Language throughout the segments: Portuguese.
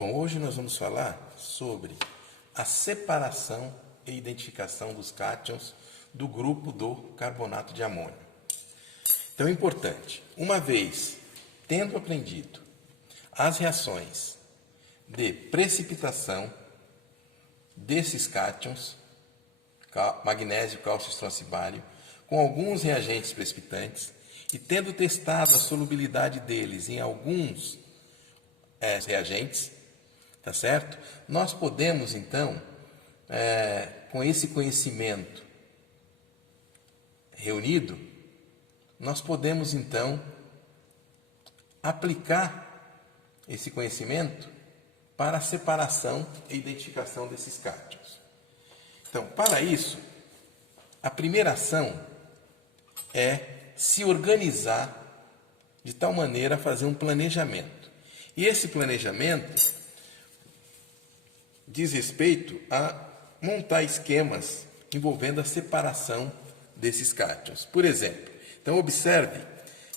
Bom, hoje nós vamos falar sobre a separação e identificação dos cátions do grupo do carbonato de amônio. Então é importante, uma vez tendo aprendido as reações de precipitação desses cátions, magnésio, cálcio e estronço e bário, com alguns reagentes precipitantes, e tendo testado a solubilidade deles em alguns reagentes, tá certo? Nós podemos, então, com esse conhecimento reunido, nós podemos, então, aplicar esse conhecimento para a separação e identificação desses cátions. Então, para isso, a primeira ação é se organizar de tal maneira a fazer um planejamento. E esse planejamento diz respeito a montar esquemas envolvendo a separação desses cátions. Por exemplo, então observe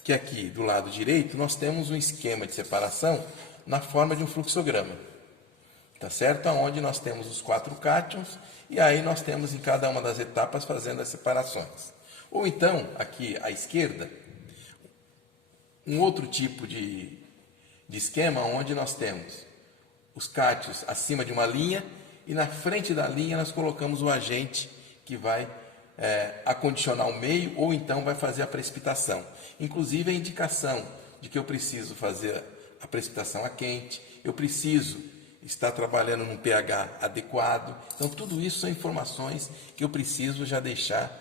que aqui do lado direito nós temos um esquema de separação na forma de um fluxograma, tá certo? Onde nós temos os 4 cátions e aí nós temos em cada uma das etapas fazendo as separações. Ou então, aqui à esquerda, um outro tipo de esquema onde nós temos os cátions acima de uma linha e na frente da linha nós colocamos o agente que vai acondicionar o meio ou então vai fazer a precipitação. Inclusive a indicação de que eu preciso fazer a precipitação a quente, eu preciso estar trabalhando num pH adequado. Então tudo isso são informações que eu preciso já deixar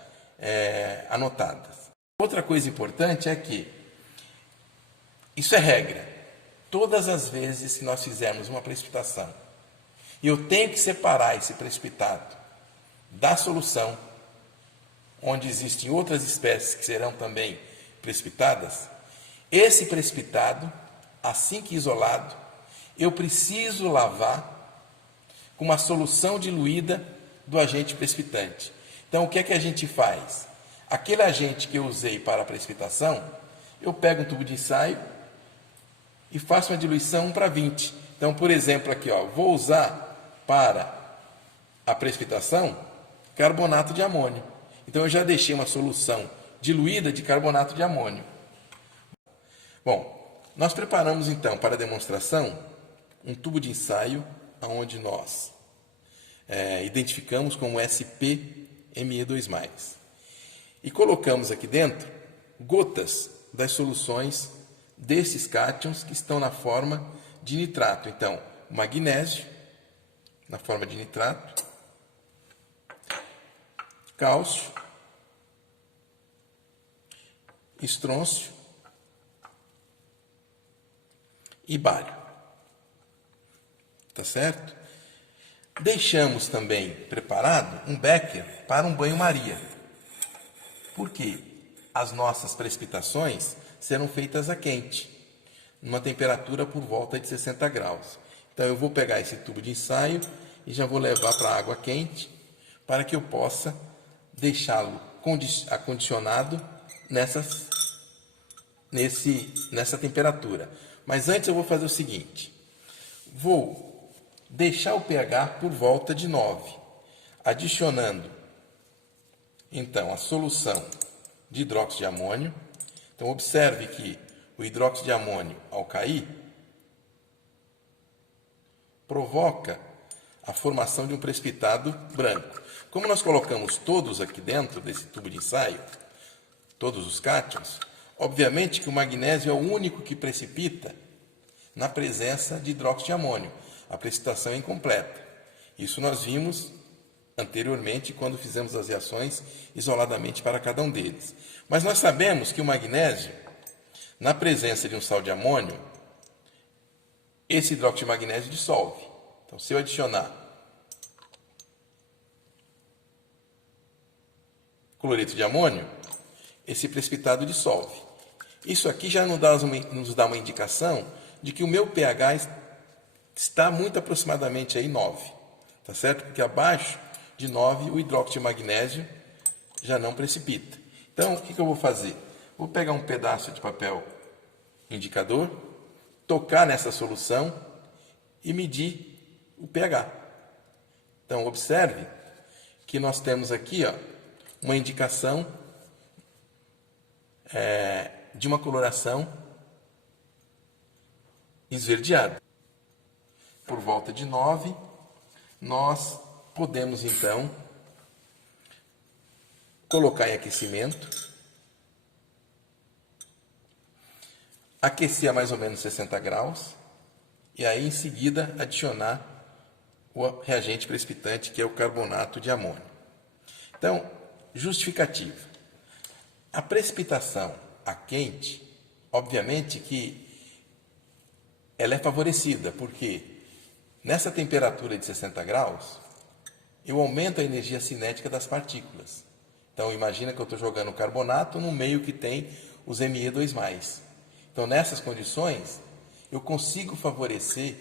anotadas. Outra coisa importante é que isso é regra. Todas as vezes que nós fizermos uma precipitação e eu tenho que separar esse precipitado da solução, onde existem outras espécies que serão também precipitadas, esse precipitado, assim que isolado, eu preciso lavar com uma solução diluída do agente precipitante. Então, o que é que a gente faz? Aquele agente que eu usei para a precipitação, eu pego um tubo de ensaio e faço uma diluição 1:20. Então, por exemplo, aqui, vou usar para a precipitação carbonato de amônio. Então, eu já deixei uma solução diluída de carbonato de amônio. Bom, nós preparamos então para a demonstração um tubo de ensaio onde nós identificamos como SPME2+. E colocamos aqui dentro gotas das soluções desses cátions que estão na forma de nitrato. Então, magnésio, na forma de nitrato, cálcio, estrôncio e bário. Tá certo? Deixamos também preparado um becker para um banho-maria. Porque as nossas precipitações serão feitas a quente, numa temperatura por volta de 60 graus. Então eu vou pegar esse tubo de ensaio e já vou levar para a água quente para que eu possa deixá-lo acondicionado nessa temperatura. Mas antes eu vou fazer o seguinte, vou deixar o pH por volta de 9, adicionando então a solução de hidróxido de amônio. Então, observe que o hidróxido de amônio, ao cair, provoca a formação de um precipitado branco. Como nós colocamos todos aqui dentro desse tubo de ensaio, todos os cátions, obviamente que o magnésio é o único que precipita na presença de hidróxido de amônio. A precipitação é incompleta. Isso nós vimos anteriormente quando fizemos as reações isoladamente para cada um deles. Mas nós sabemos que o magnésio, na presença de um sal de amônio, esse hidróxido de magnésio dissolve. Então, se eu adicionar cloreto de amônio, esse precipitado dissolve. Isso aqui já nos dá uma indicação de que o meu pH está muito aproximadamente aí 9. Tá certo? Porque abaixo de 9 o hidróxido de magnésio já não precipita. Então, o que eu vou fazer? Vou pegar um pedaço de papel indicador, tocar nessa solução e medir o pH. Então, observe que nós temos aqui uma indicação de uma coloração esverdeada. Por volta de 9, nós podemos então colocar em aquecimento, aquecer a mais ou menos 60 graus e aí em seguida adicionar o reagente precipitante, que é o carbonato de amônio. Então, justificativa. A precipitação a quente, obviamente que ela é favorecida, porque nessa temperatura de 60 graus, eu aumento a energia cinética das partículas. Então, imagina que eu estou jogando carbonato no meio que tem os Me2+. Então, nessas condições, eu consigo favorecer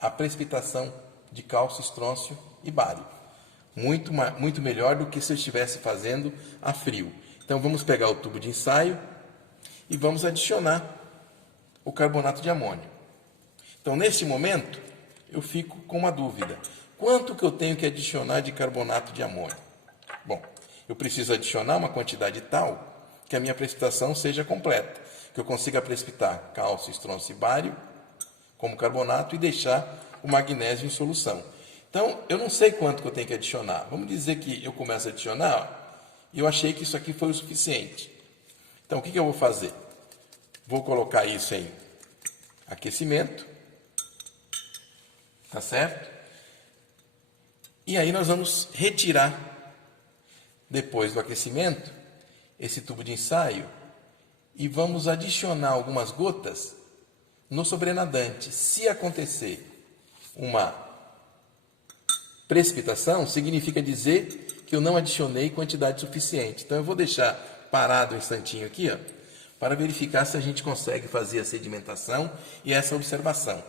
a precipitação de cálcio, estrôncio e bário. Muito melhor do que se eu estivesse fazendo a frio. Então, vamos pegar o tubo de ensaio e vamos adicionar o carbonato de amônio. Então, neste momento, eu fico com uma dúvida. Quanto que eu tenho que adicionar de carbonato de amônio? Bom, eu preciso adicionar uma quantidade tal que a minha precipitação seja completa, que eu consiga precipitar cálcio, estrôncio e bário como carbonato e deixar o magnésio em solução. Então, eu não sei quanto que eu tenho que adicionar. Vamos dizer que eu começo a adicionar e eu achei que isso aqui foi o suficiente. Então, o que eu vou fazer? Vou colocar isso em aquecimento, tá certo? E aí nós vamos retirar, depois do aquecimento, esse tubo de ensaio e vamos adicionar algumas gotas no sobrenadante. Se acontecer uma precipitação, significa dizer que eu não adicionei quantidade suficiente. Então eu vou deixar parado um instantinho aqui, para verificar se a gente consegue fazer a sedimentação e essa observação.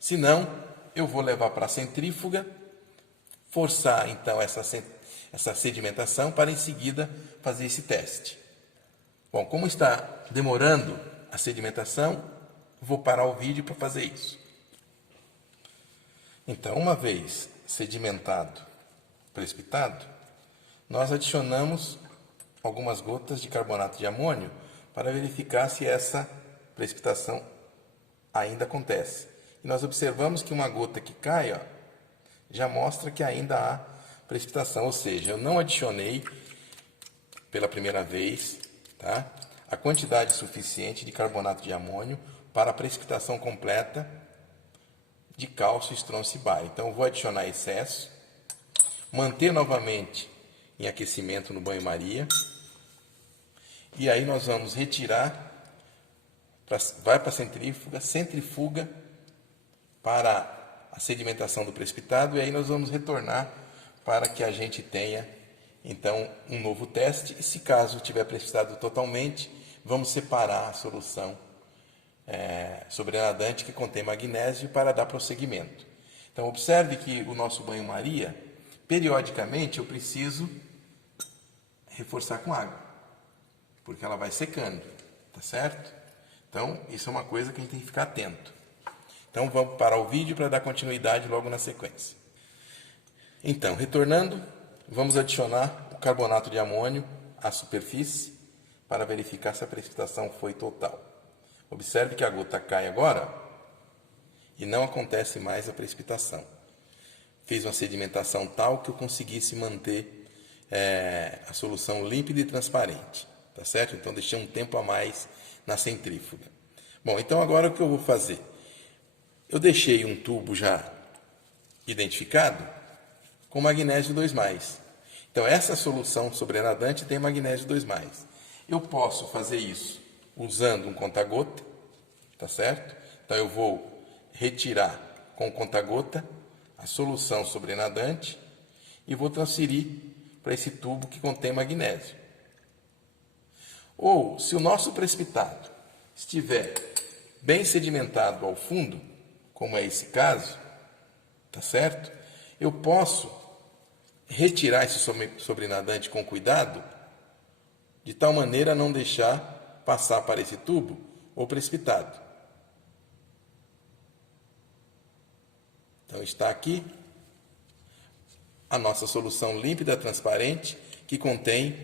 Se não, eu vou levar para a centrífuga, forçar então essa sedimentação para em seguida fazer esse teste. Bom, como está demorando a sedimentação, vou parar o vídeo para fazer isso. Então, uma vez sedimentado, precipitado, nós adicionamos algumas gotas de carbonato de amônio para verificar se essa precipitação ainda acontece. E nós observamos que uma gota que cai, já mostra que ainda há precipitação, ou seja, eu não adicionei pela primeira vez, tá, a quantidade suficiente de carbonato de amônio para a precipitação completa de cálcio, estrôncio e bário. Então, eu vou adicionar excesso, manter novamente em aquecimento no banho-maria, e aí nós vamos retirar, vai para a centrifuga para a sedimentação do precipitado, e aí nós vamos retornar para que a gente tenha, então, um novo teste, e se caso tiver precipitado totalmente, vamos separar a solução sobrenadante que contém magnésio para dar prosseguimento. Então, observe que o nosso banho-maria, periodicamente, eu preciso reforçar com água, porque ela vai secando, tá certo? Então, isso é uma coisa que a gente tem que ficar atento. Então, vamos parar o vídeo para dar continuidade logo na sequência. Então, retornando, vamos adicionar o carbonato de amônio à superfície para verificar se a precipitação foi total. Observe que a gota cai agora e não acontece mais a precipitação. Fiz uma sedimentação tal que eu conseguisse manter a solução límpida e transparente, tá certo? Então, deixei um tempo a mais na centrífuga. Bom, então agora o que eu vou fazer? Eu deixei um tubo já identificado com magnésio 2+. Então, essa solução sobrenadante tem magnésio 2+. Eu posso fazer isso usando um conta-gota, tá certo? Então, eu vou retirar com o conta-gota a solução sobrenadante e vou transferir para esse tubo que contém magnésio. Ou, se o nosso precipitado estiver bem sedimentado ao fundo, como é esse caso, tá certo? Eu posso retirar esse sobrenadante com cuidado, de tal maneira a não deixar passar para esse tubo o precipitado. Então está aqui a nossa solução límpida, transparente, que contém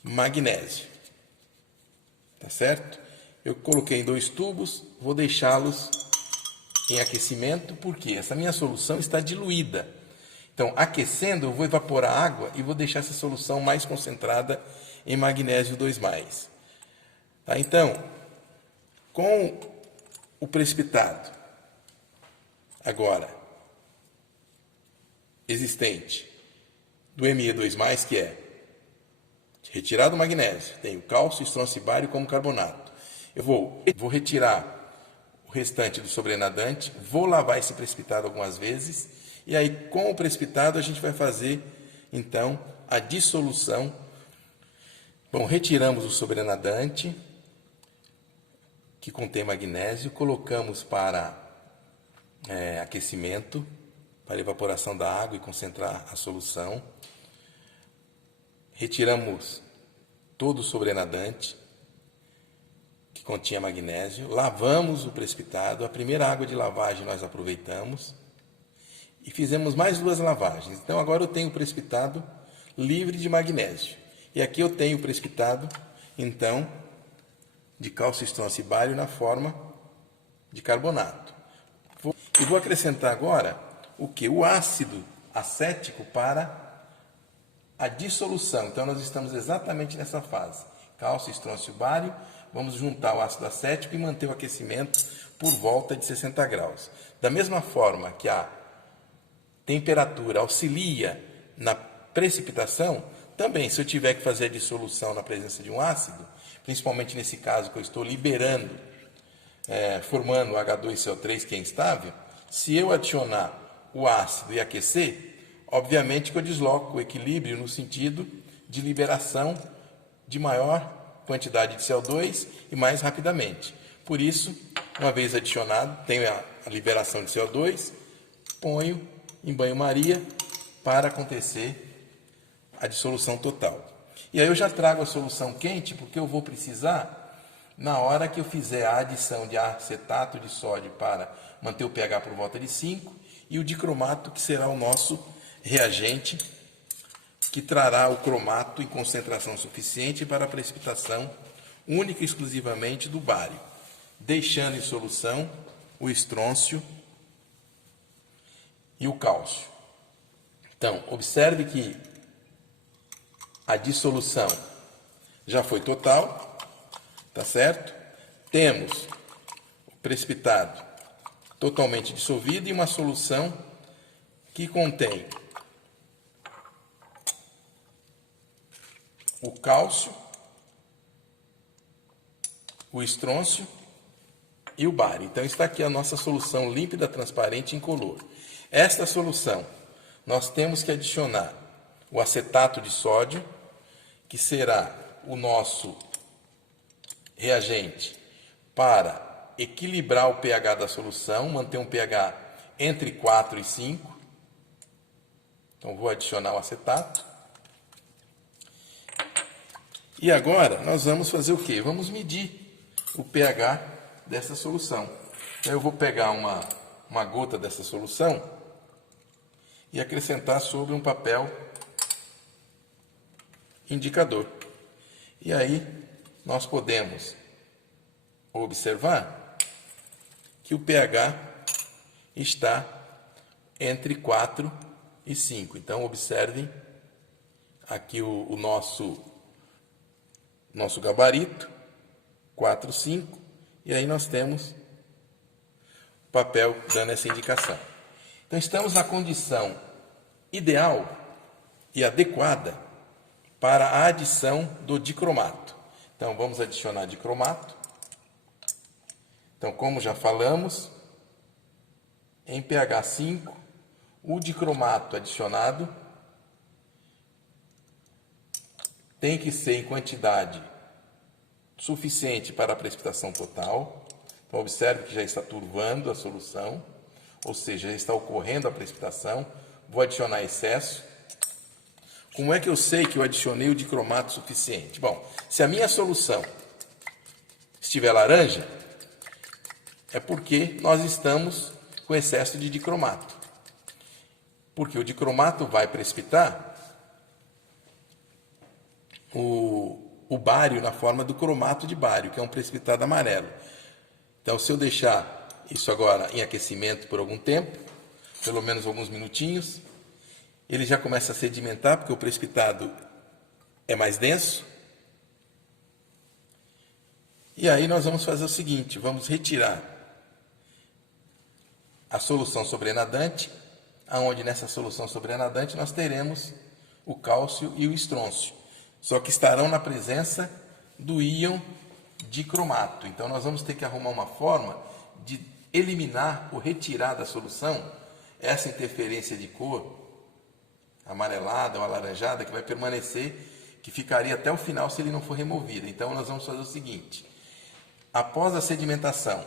magnésio. Tá certo? Eu coloquei em 2 tubos, vou deixá-los em aquecimento, porque essa minha solução está diluída. Então, aquecendo, eu vou evaporar a água e vou deixar essa solução mais concentrada em magnésio 2+. Tá? Então, com o precipitado agora existente do Me2+, que é retirado o magnésio, tem o cálcio, estrôncio e bário como carbonato. Eu vou retirar o restante do sobrenadante, vou lavar esse precipitado algumas vezes, e aí com o precipitado a gente vai fazer, então, a dissolução. Bom, retiramos o sobrenadante, que contém magnésio, colocamos para aquecimento, para evaporação da água e concentrar a solução. Retiramos todo o sobrenadante, que continha magnésio, lavamos o precipitado, a primeira água de lavagem nós aproveitamos e fizemos mais 2 lavagens. Então agora eu tenho o precipitado livre de magnésio. E aqui eu tenho o precipitado, então, de cálcio, estrôncio e bário na forma de carbonato. E vou acrescentar agora o que? O ácido acético para a dissolução. Então nós estamos exatamente nessa fase. Cálcio, estrôncio e bário. Vamos juntar o ácido acético e manter o aquecimento por volta de 60 graus. Da mesma forma que a temperatura auxilia na precipitação, também se eu tiver que fazer a dissolução na presença de um ácido, principalmente nesse caso que eu estou liberando, formando H2CO3 que é instável, se eu adicionar o ácido e aquecer, obviamente que eu desloco o equilíbrio no sentido de liberação de maior quantidade de CO2 e mais rapidamente. Por isso, uma vez adicionado, tenho a liberação de CO2, ponho em banho-maria para acontecer a dissolução total. E aí eu já trago a solução quente, porque eu vou precisar, na hora que eu fizer a adição de acetato de sódio para manter o pH por volta de 5, e o dicromato, que será o nosso reagente, que trará o cromato em concentração suficiente para a precipitação única e exclusivamente do bário, deixando em solução o estrôncio e o cálcio. Então, observe que a dissolução já foi total, tá certo? Temos o precipitado totalmente dissolvido e uma solução que contém o cálcio, o estrôncio e o bário. Então está aqui a nossa solução límpida, transparente e incolor. Esta solução nós temos que adicionar o acetato de sódio, que será o nosso reagente para equilibrar o pH da solução, manter um pH entre 4 e 5. Então vou adicionar o acetato. E agora nós vamos fazer o quê? Vamos medir o pH dessa solução. Então eu vou pegar uma gota dessa solução e acrescentar sobre um papel indicador. E aí nós podemos observar que o pH está entre 4 e 5. Então observem aqui o nosso gabarito, 4, 5, e aí nós temos o papel dando essa indicação. Então estamos na condição ideal e adequada para a adição do dicromato. Então vamos adicionar dicromato. Então, como já falamos, em pH 5, o dicromato adicionado tem que ser em quantidade suficiente para a precipitação total. Então, observe que já está turvando a solução, ou seja, já está ocorrendo a precipitação. Vou adicionar excesso. Como é que eu sei que eu adicionei o dicromato suficiente? Bom, se a minha solução estiver laranja, é porque nós estamos com excesso de dicromato. Porque o dicromato vai precipitar o bário na forma do cromato de bário, que é um precipitado amarelo. Então, se eu deixar isso agora em aquecimento por algum tempo, pelo menos alguns minutinhos, ele já começa a sedimentar, porque o precipitado é mais denso. E aí nós vamos fazer o seguinte, vamos retirar a solução sobrenadante, aonde nessa solução sobrenadante nós teremos o cálcio e o estrôncio, só que estarão na presença do íon dicromato. Então nós vamos ter que arrumar uma forma de eliminar ou retirar da solução essa interferência de cor amarelada ou alaranjada que vai permanecer, que ficaria até o final se ele não for removido. Então nós vamos fazer o seguinte, após a sedimentação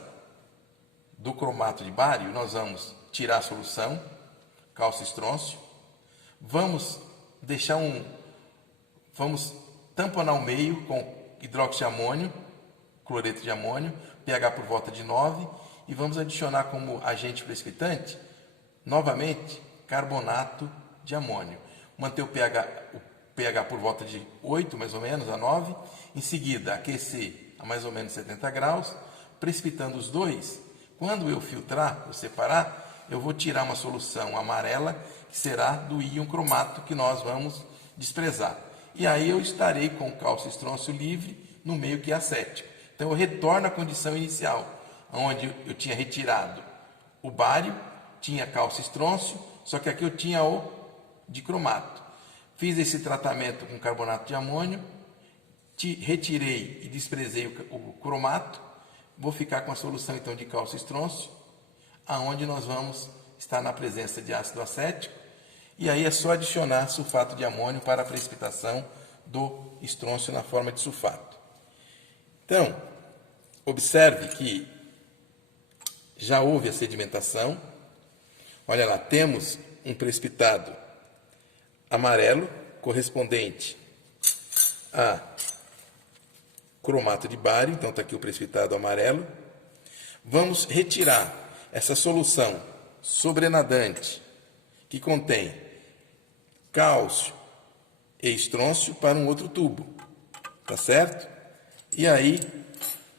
do cromato de bário, nós vamos tirar a solução, cálcio e estrôncio, vamos tamponar o meio com hidróxido de amônio, cloreto de amônio, pH por volta de 9, e vamos adicionar como agente precipitante, novamente, carbonato de amônio. Manter o pH por volta de 8, mais ou menos, a 9. Em seguida, aquecer a mais ou menos 70 graus, precipitando os dois. Quando eu filtrar, eu separar, eu vou tirar uma solução amarela, que será do íon cromato, que nós vamos desprezar. E aí eu estarei com o cálcio e estrôncio livre no meio que é acético. Então eu retorno à condição inicial, onde eu tinha retirado o bário, tinha cálcio e estrôncio, só que aqui eu tinha o dicromato. Fiz esse tratamento com carbonato de amônio, retirei e desprezei o cromato, vou ficar com a solução então de cálcio e estrôncio, aonde nós vamos estar na presença de ácido acético, e aí é só adicionar sulfato de amônio para a precipitação do estrôncio na forma de sulfato. Então, observe que já houve a sedimentação. Olha lá, temos um precipitado amarelo, correspondente a cromato de bário, então está aqui o precipitado amarelo. Vamos retirar essa solução sobrenadante, que contém cálcio e estrôncio, para um outro tubo, tá certo? E aí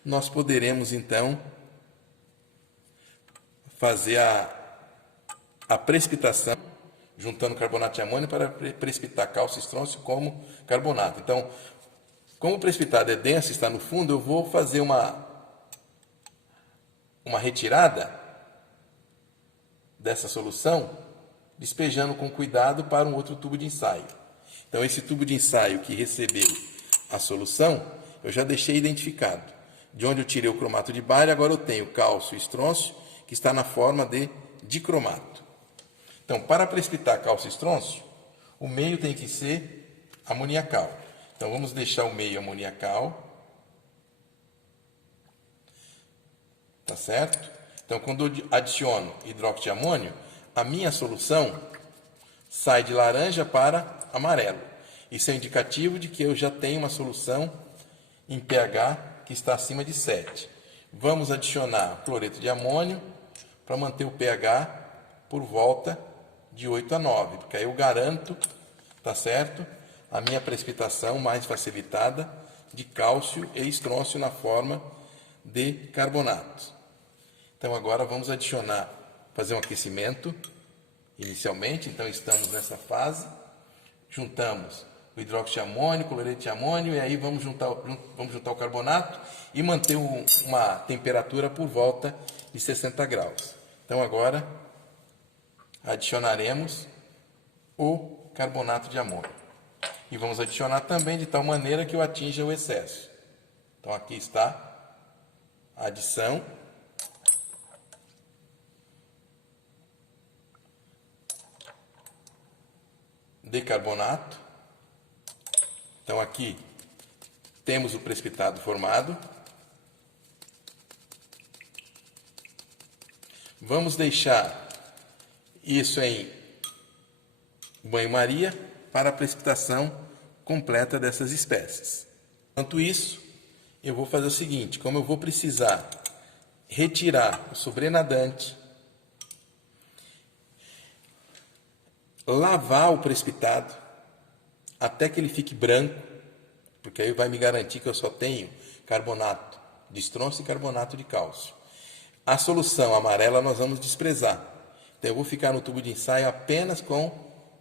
nós poderemos então fazer a precipitação, juntando carbonato de amônio para precipitar cálcio e estrôncio como carbonato. Então, como o precipitado é denso, está no fundo, eu vou fazer uma retirada dessa solução, despejando com cuidado para um outro tubo de ensaio. Então, esse tubo de ensaio que recebeu a solução, eu já deixei identificado. De onde eu tirei o cromato de bário, agora eu tenho cálcio e estrôncio, que está na forma de dicromato. Então, para precipitar cálcio e estrôncio, o meio tem que ser amoniacal. Então, vamos deixar o meio amoniacal. Tá certo? Então, quando eu adiciono hidróxido de amônio, a minha solução sai de laranja para amarelo. Isso é indicativo de que eu já tenho uma solução em pH que está acima de 7. Vamos adicionar cloreto de amônio para manter o pH por volta de 8 a 9, porque aí eu garanto, tá certo, a minha precipitação mais facilitada de cálcio e estrôncio na forma de carbonato. Então agora vamos adicionar, fazer um aquecimento inicialmente. Então estamos nessa fase, juntamos o hidróxido de amônio, cloreto de amônio, e aí vamos juntar o carbonato e manter uma temperatura por volta de 60 graus. Então agora adicionaremos o carbonato de amônio. E vamos adicionar também de tal maneira que eu atinja o excesso. Então aqui está a adição. De carbonato. Então aqui temos o precipitado formado. Vamos deixar isso em banho-maria para a precipitação completa dessas espécies. Enquanto isso, eu vou fazer o seguinte, como eu vou precisar retirar o sobrenadante lavar o precipitado até que ele fique branco, porque aí vai me garantir que eu só tenho carbonato de estrôncio e carbonato de cálcio. A solução amarela nós vamos desprezar. Então eu vou ficar no tubo de ensaio apenas com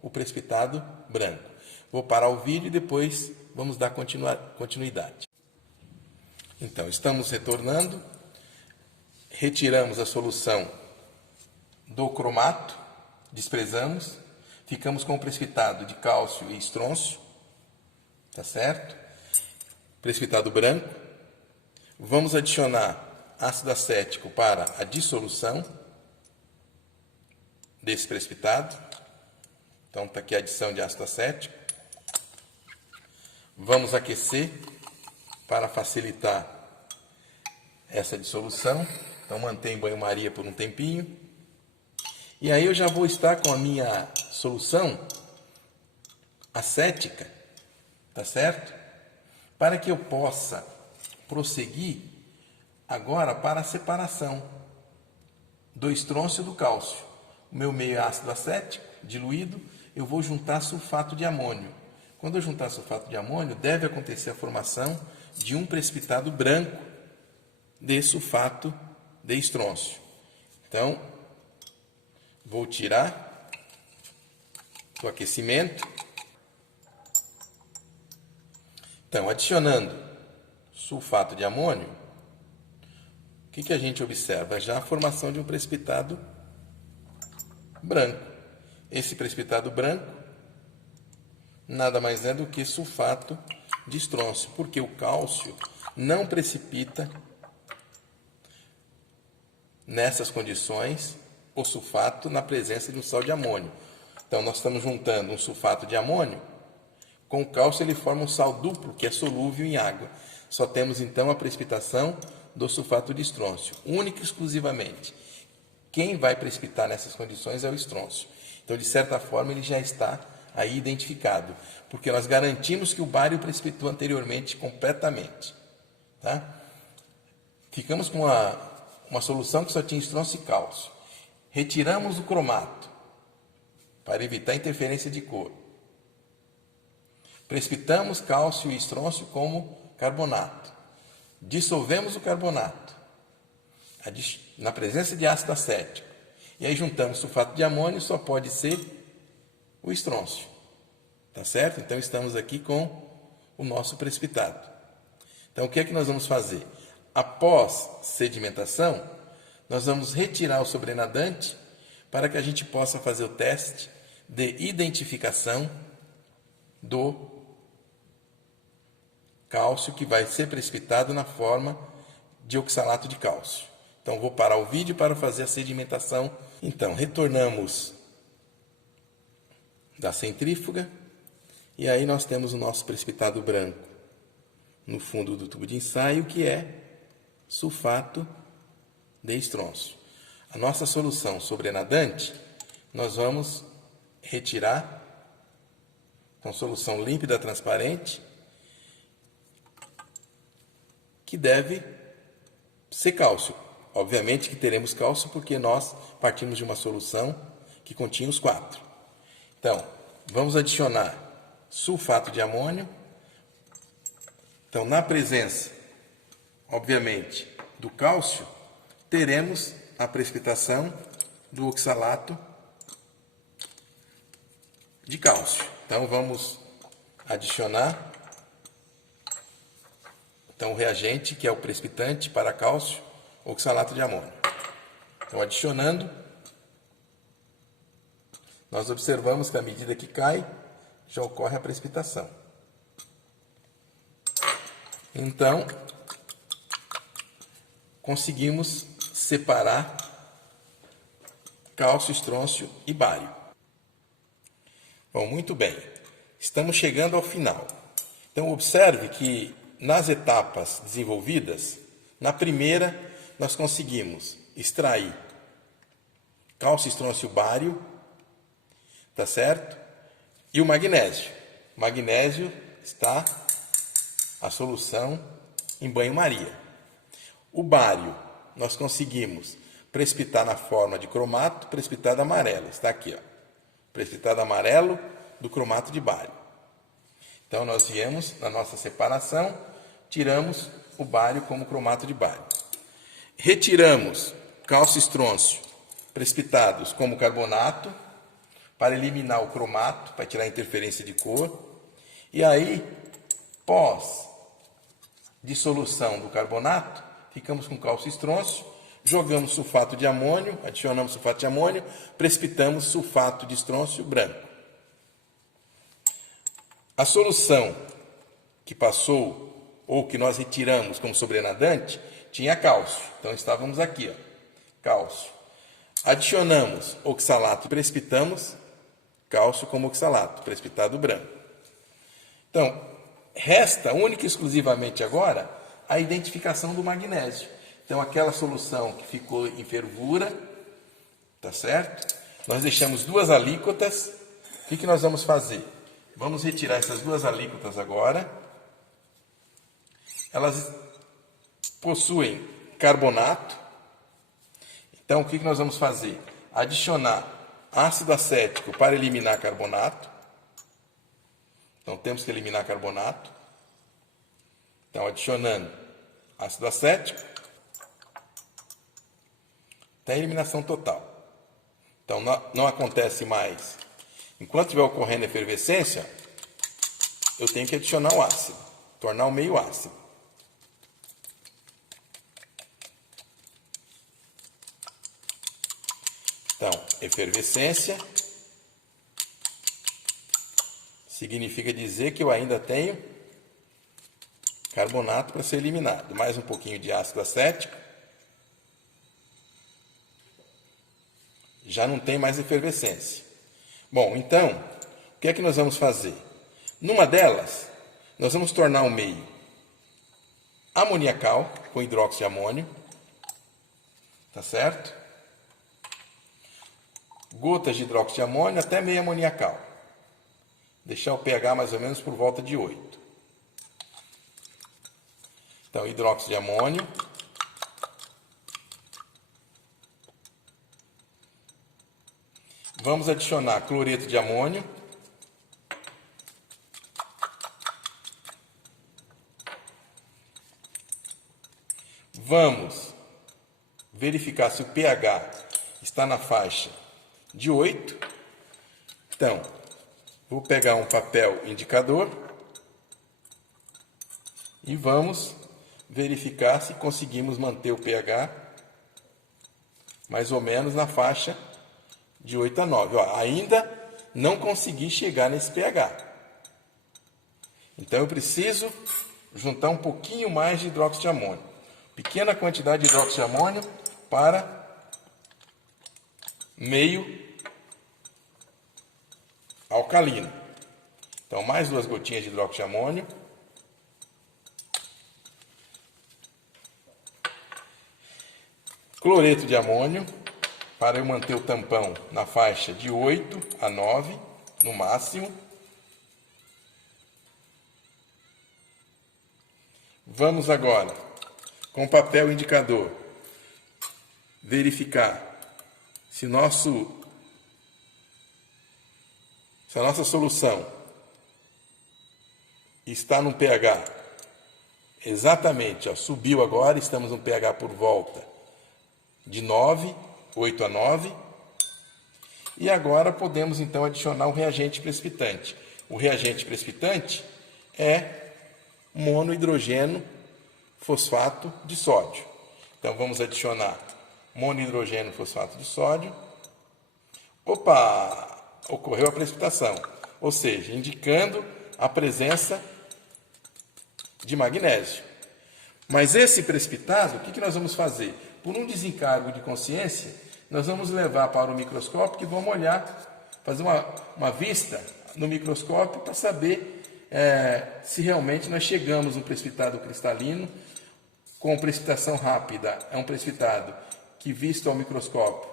o precipitado branco. Vou parar o vídeo e depois vamos dar continuidade. Então, estamos retornando. Retiramos a solução do cromato, desprezamos. Ficamos com o precipitado de cálcio e estrôncio, tá certo? Precipitado branco. Vamos adicionar ácido acético para a dissolução desse precipitado. Então está aqui a adição de ácido acético. Vamos aquecer para facilitar essa dissolução. Então mantém em banho-maria por um tempinho. E aí eu já vou estar com a minha solução acética, tá certo? Para que eu possa prosseguir agora para a separação do estrôncio e do cálcio. O meu meio é ácido acético diluído, eu vou juntar sulfato de amônio. Quando eu juntar sulfato de amônio, deve acontecer a formação de um precipitado branco de sulfato de estrôncio. Então, vou tirar do aquecimento. Então, adicionando sulfato de amônio, o que a gente observa? Já a formação de um precipitado branco. Esse precipitado branco nada mais é do que sulfato de estrôncio, porque o cálcio não precipita nessas condições o sulfato na presença de um sal de amônio. Então nós estamos juntando um sulfato de amônio com o cálcio, ele forma um sal duplo que é solúvel em água. Só temos então a precipitação do sulfato de estrôncio, única e exclusivamente. Quem vai precipitar nessas condições é o estrôncio. Então, de certa forma, ele já está aí identificado, porque nós garantimos que o bário precipitou anteriormente completamente. Tá? Ficamos com uma solução que só tinha estrôncio e cálcio. Retiramos o cromato para evitar interferência de cor. Precipitamos cálcio e estrôncio como carbonato. Dissolvemos o carbonato na presença de ácido acético. E aí juntamos sulfato de amônio, só pode ser o estrôncio. Tá certo? Então estamos aqui com o nosso precipitado. Então o que é que nós vamos fazer? Após sedimentação, nós vamos retirar o sobrenadante para que a gente possa fazer o teste de identificação do cálcio que vai ser precipitado na forma de oxalato de cálcio. Então vou parar o vídeo para fazer a sedimentação. Então retornamos da centrífuga e aí nós temos o nosso precipitado branco no fundo do tubo de ensaio, que é sulfato de estrôncio. A nossa solução sobrenadante nós vamos retirar com solução límpida transparente, que deve ser cálcio. Obviamente que teremos cálcio porque nós partimos de uma solução que continha os 4. Então, vamos adicionar sulfato de amônio. Então, na presença, obviamente, do cálcio, teremos a precipitação do oxalato de cálcio. Então, vamos adicionar o reagente, que é o precipitante para cálcio, oxalato de amônio. Então, adicionando, nós observamos que à medida que cai, já ocorre a precipitação. Então, conseguimos separar cálcio, estrôncio e bário. Bom, muito bem. Estamos chegando ao final. Então, observe que nas etapas desenvolvidas, na primeira, nós conseguimos extrair cálcio, estrôncio, bário, tá certo? E o magnésio. O magnésio está a solução em banho-maria. O bário, nós conseguimos precipitar na forma de cromato, precipitado amarelo. Está aqui, ó. precipitado amarelo do cromato de bário. Então, nós viemos na nossa separação, tiramos o bário como cromato de bário. Retiramos cálcio e estrôncio precipitados como carbonato, para eliminar o cromato, para tirar a interferência de cor. E aí, pós dissolução do carbonato, ficamos com cálcio e estrôncio, jogamos sulfato de amônio, adicionamos sulfato de amônio, precipitamos sulfato de estrôncio branco. A solução que passou, ou que nós retiramos como sobrenadante, tinha cálcio. Então, estávamos aqui, ó, cálcio. Adicionamos oxalato e precipitamos cálcio como oxalato, precipitado branco. Então, resta única e exclusivamente agora a identificação do magnésio. Então, aquela solução que ficou em fervura, tá certo? Nós deixamos 2 alíquotas. O que nós vamos fazer? Vamos retirar essas 2 alíquotas agora. Elas possuem carbonato. Então, o que nós vamos fazer? Adicionar ácido acético para eliminar carbonato. Então, temos que eliminar carbonato. Então, adicionando ácido acético, tem a eliminação total. Então, não acontece mais. Enquanto estiver ocorrendo a efervescência, eu tenho que adicionar o ácido, tornar o meio ácido. Então, efervescência significa dizer que eu ainda tenho carbonato para ser eliminado. Mais um pouquinho de ácido acético. Já não tem mais efervescência. Bom, então, o que é que nós vamos fazer? Numa delas, nós vamos tornar o meio amoniacal com hidróxido de amônio. Tá certo? Gotas de hidróxido de amônio até meio amoniacal. Deixar o pH mais ou menos por volta de 8. Então, hidróxido de amônio. Vamos adicionar cloreto de amônio. Vamos verificar se o pH está na faixa de 8. Então, vou pegar um papel indicador e vamos verificar se conseguimos manter o pH mais ou menos na faixa de 8 a 9. Ó, ainda não consegui chegar nesse pH. Então, eu preciso juntar um pouquinho mais de hidróxido de amônio. Pequena quantidade de hidróxido de amônio para meio alcalino. Então, mais 2 gotinhas de hidróxido de amônio. Cloreto de amônio, para eu manter o tampão na faixa de 8 a 9, no máximo. Vamos agora, com papel indicador, verificar se a nossa solução está no pH exatamente, ó, subiu agora, estamos no pH por volta de 9, 8 a 9. E agora podemos então adicionar o reagente precipitante. O reagente precipitante é monohidrogênio fosfato de sódio. Então vamos adicionar monohidrogênio fosfato de sódio. Opa! Ocorreu a precipitação, ou seja, indicando a presença de magnésio. Mas esse precipitado, o que nós vamos fazer? Por um desencargo de consciência, nós vamos levar para o microscópio e vamos olhar, fazer uma vista no microscópio para saber se realmente nós chegamos no precipitado cristalino com precipitação rápida. É um precipitado que, visto ao microscópio,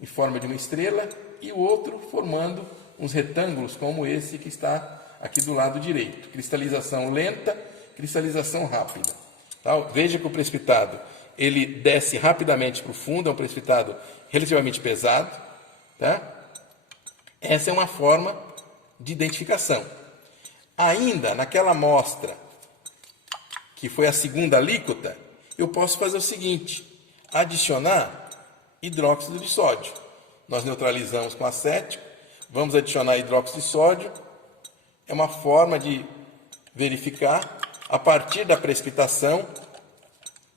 em forma de uma estrela, e o outro formando uns retângulos como esse que está aqui do lado direito. Cristalização lenta, cristalização rápida. Tá? Veja que o precipitado ele desce rapidamente para o fundo, é um precipitado relativamente pesado. Tá? Essa é uma forma de identificação. Ainda naquela amostra, que foi a segunda alíquota, eu posso fazer o seguinte: adicionar hidróxido de sódio. Nós neutralizamos com acético, vamos adicionar hidróxido de sódio. É uma forma de verificar a partir da precipitação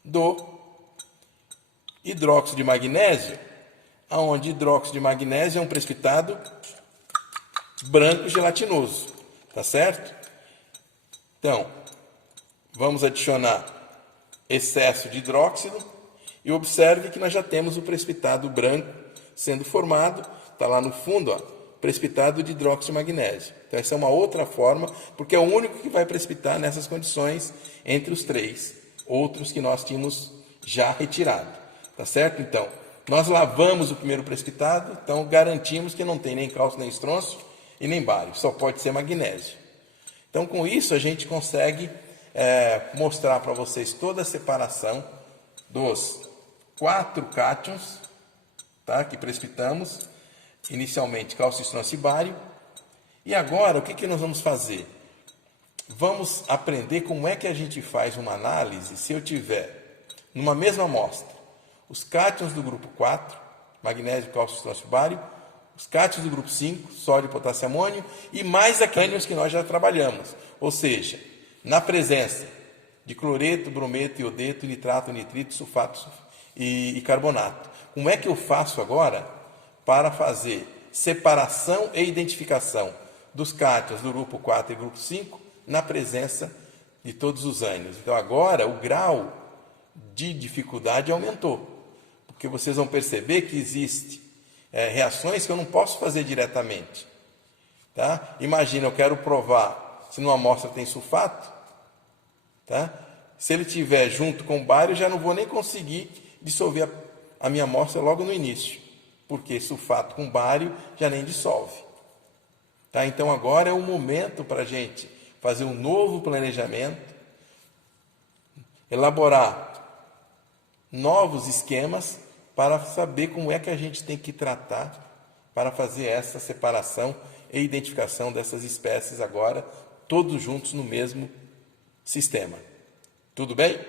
do hidróxido de magnésio, onde hidróxido de magnésio é um precipitado branco gelatinoso, tá certo? Então, vamos adicionar excesso de hidróxido e observe que nós já temos o precipitado branco sendo formado, está lá no fundo, ó, precipitado de hidróxido de magnésio. Então essa é uma outra forma, porque é o único que vai precipitar nessas condições entre os três outros que nós tínhamos já retirado, tá certo? Então, nós lavamos o primeiro precipitado, então garantimos que não tem nem cálcio, nem estrôncio e nem bário, só pode ser magnésio. Então com isso a gente consegue mostrar para vocês toda a separação dos 4 cátions, tá, que precipitamos, inicialmente cálcio, estrôncio e bário. E agora o que nós vamos fazer? Vamos aprender como é que a gente faz uma análise se eu tiver, numa mesma amostra, os cátions do grupo 4, magnésio, cálcio, estrôncio e bário, os cátions do grupo 5, sódio, potássio e amônio, e mais aqueles que nós já trabalhamos. Ou seja, na presença de cloreto, brometo, iodeto, nitrato, nitrito, sulfato e carbonato. Como é que eu faço agora para fazer separação e identificação dos cátions do grupo 4 e grupo 5 na presença de todos os ânions? Então agora o grau de dificuldade aumentou, porque vocês vão perceber que existe reações que eu não posso fazer diretamente. Tá? Imagina, eu quero provar se numa amostra tem sulfato, tá? Se ele estiver junto com o bário, eu já não vou nem conseguir dissolver a minha amostra logo no início, porque sulfato com bário já nem dissolve. Tá? Então agora é o momento para a gente fazer um novo planejamento, elaborar novos esquemas para saber como é que a gente tem que tratar para fazer essa separação e identificação dessas espécies agora, todos juntos no mesmo sistema. Tudo bem?